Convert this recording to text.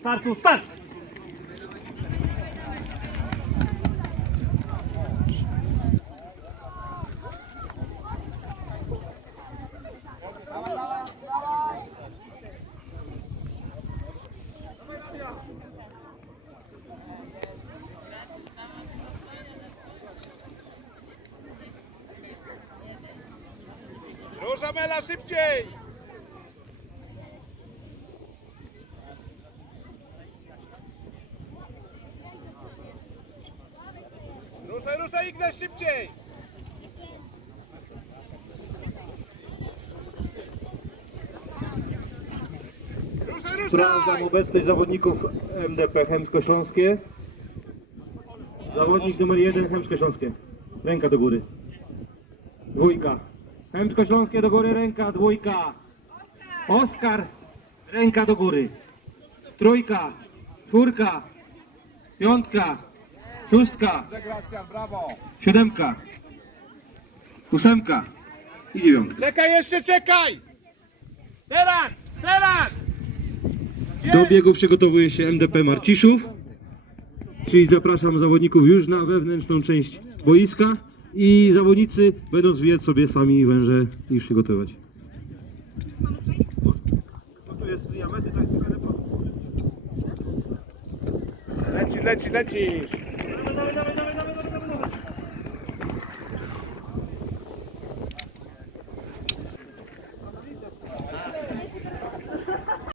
Startu, start! Róża szybciej! Ruszaj Ignaś szybciej! Sprawdzam obecność zawodników MDP Chemsko-Śląskie. Zawodnik numer jeden Chemsko-Śląskie. Ręka do góry. Dwójka. Chemsko-Śląskie do góry, ręka, dwójka. Oskar, ręka do góry. Trójka, czwórka, piątka, szóstka, siódemka, ósemka i dziewiątka. Czekaj jeszcze, czekaj! Teraz, teraz! Do biegu przygotowuje się MDP Marciszów, czyli zapraszam zawodników już na wewnętrzną część boiska i zawodnicy będą zwijać sobie sami węże i przygotować. Leci, leci, lecisz! Dawaj,